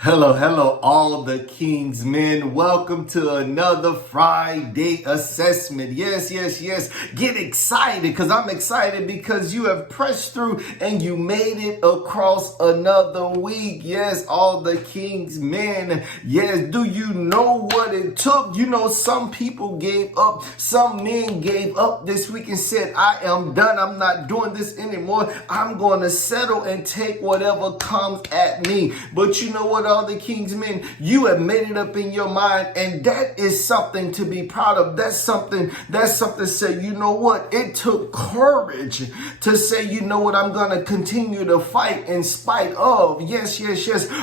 Hello, all the King's men. Welcome to another Friday assessment. Yes. Get excited because I'm excited because you have pressed through and you made it across another week. Yes, all the King's men. Yes, do you know what it took? You know, some people gave up. Some men gave up this week and said, I am done. I'm not doing this anymore. I'm going to settle and take whatever comes at me. But you know what? All the King's men, you have made it up in your mind, and that is something to be proud of. That's something to say, you know what? It took courage to say, you know what? I'm going to continue to fight in spite of. Yes.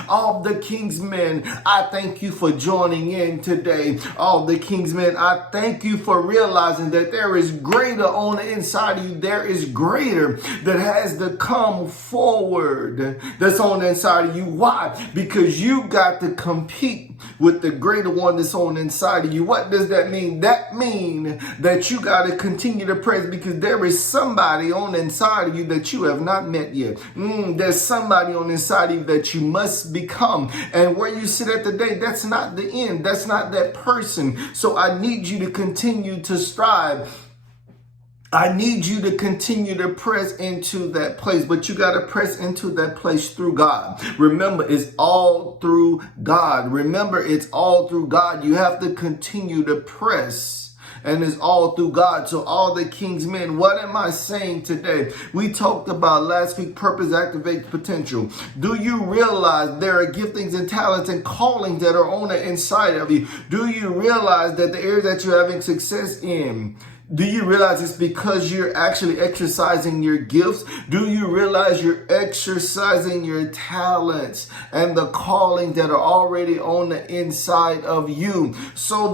All the King's men, I thank you for joining in today. All the King's men, I thank you for realizing that there is greater on the inside of you. There is greater that has to come forward that's on the inside of you. Why? Because you got to compete with the greater one that's on the inside of you. What does that mean? That means that you got to continue to press because there is somebody on the inside of you that you have not met yet. There's somebody on the inside of you that you must become. And where you sit at today, that's not the end. That's not that person. So I need you to continue to strive. I need you to continue to press into that place, but you got to press into that place through God. Remember, it's all through God. Remember, it's all through God. You have to continue to press, and it's all through God. So all the King's men, what am I saying today? We talked about last week, purpose activates potential. Do you realize there are giftings and talents and callings that are on the inside of you? Do you realize that the area that you're having success in, do you realize it's because you're actually exercising your gifts? Do you realize you're exercising your talents and the calling that are already on the inside of you? So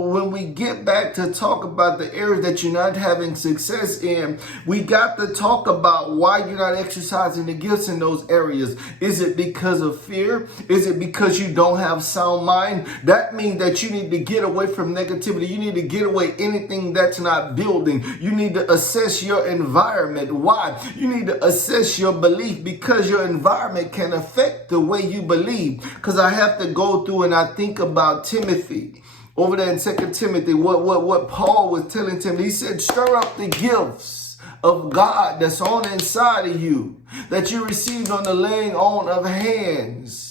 when we get back to talk about the areas that you're not having success in, we got to talk about why you're not exercising the gifts in those areas. Is it because of fear? Is it because you don't have sound mind? That means that you need to get away from negativity. You need to get away anything that's not building. You need to assess your environment. Why? You need to assess your belief because your environment can affect the way you believe. Because I have to go through and I think about Timothy. Over there in 2 Timothy, what Paul was telling Timothy, he said, stir up the gifts of God that's on the inside of you, that you received on the laying on of hands.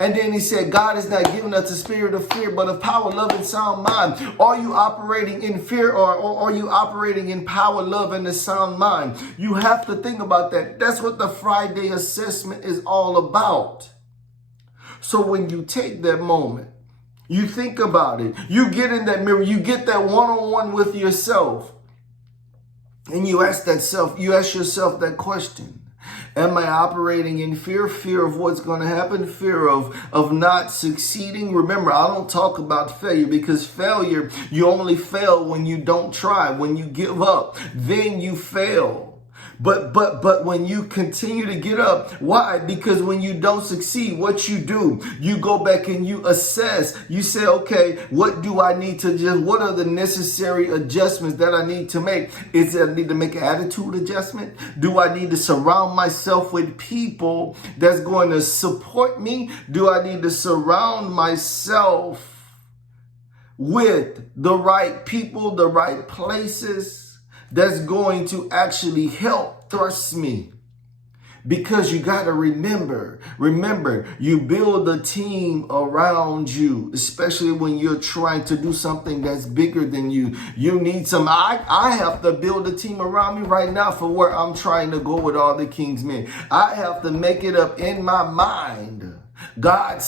And then he said, God is not giving us a spirit of fear, but of power, love, and sound mind. Are you operating in fear or are you operating in power, love, and a sound mind? You have to think about that. That's what the Friday assessment is all about. So when you take that moment, you think about it, you get in that mirror, you get that one-on-one with yourself, and you ask yourself that question. Am I operating in fear? Fear of what's going to happen? Fear of not succeeding? Remember, I don't talk about failure because failure, you only fail when you don't try. When you give up, then you fail. But when you continue to get up, why? Because when you don't succeed, what you do, you go back and you assess. You say, okay, what do I need to do? What are the necessary adjustments that I need to make? Is it I need to make an attitude adjustment? Do I need to surround myself with people that's going to support me? Do I need to surround myself with the right people, the right places that's going to actually help thrust me? Because you got to remember, you build a team around you, especially when you're trying to do something that's bigger than you. You need some, I have to build a team around me right now for where I'm trying to go with all the King's men. I have to make it up in my mind. God,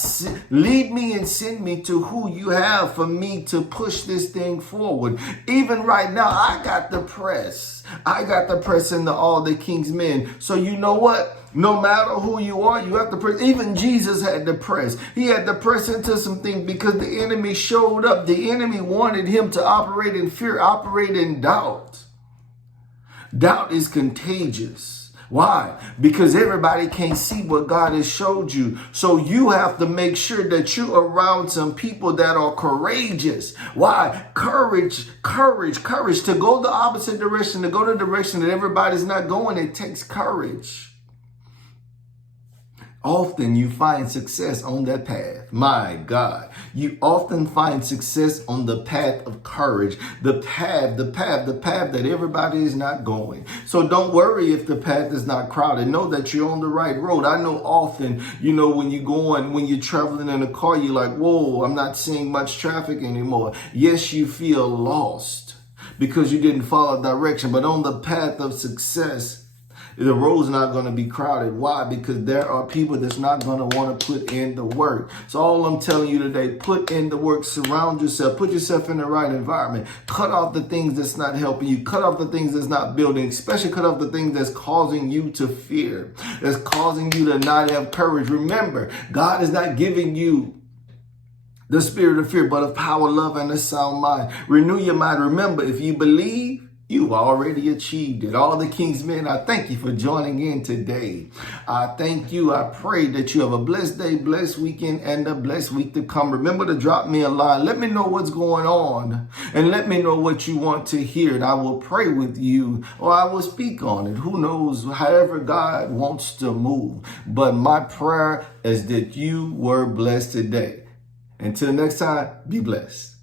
lead me and send me to who you have for me to push this thing forward. Even right now, I got the press. Into all the King's men. So you know what? No matter who you are, you have to press. Even Jesus had to press. He had to press into some things because the enemy showed up. The enemy wanted him to operate in fear, operate in doubt. Doubt is contagious. Why? Because everybody can't see what God has showed you. So you have to make sure that you're around some people that are courageous. Why? Courage. To go the opposite direction, to go the direction that everybody's not going, it takes courage. often you find success on that path. My God, you often find success on the path of courage, the path that everybody is not going. So don't worry if the path is not crowded. Know that you're on the right road. I know often, when when you're traveling in a car, you're like, whoa, I'm not seeing much traffic anymore. Yes, you feel lost because you didn't follow direction, but on the path of success, the road's not going to be crowded. Why? Because there are people that's not going to want to put in the work. So all I'm telling you today, put in the work, surround yourself, put yourself in the right environment, cut off the things that's not helping you, cut off the things that's not building, especially cut off the things that's causing you to fear, that's causing you to not have courage. Remember, God is not giving you the spirit of fear, but of power, love, and a sound mind. Renew your mind. Remember, if you believe, you've already achieved it. All the King's men, I thank you for joining in today. I thank you. I pray that you have a blessed day, blessed weekend, and a blessed week to come. Remember to drop me a line. Let me know what's going on and let me know what you want to hear. And I will pray with you or I will speak on it. Who knows? However God wants to move. But my prayer is that you were blessed today. Until next time, be blessed.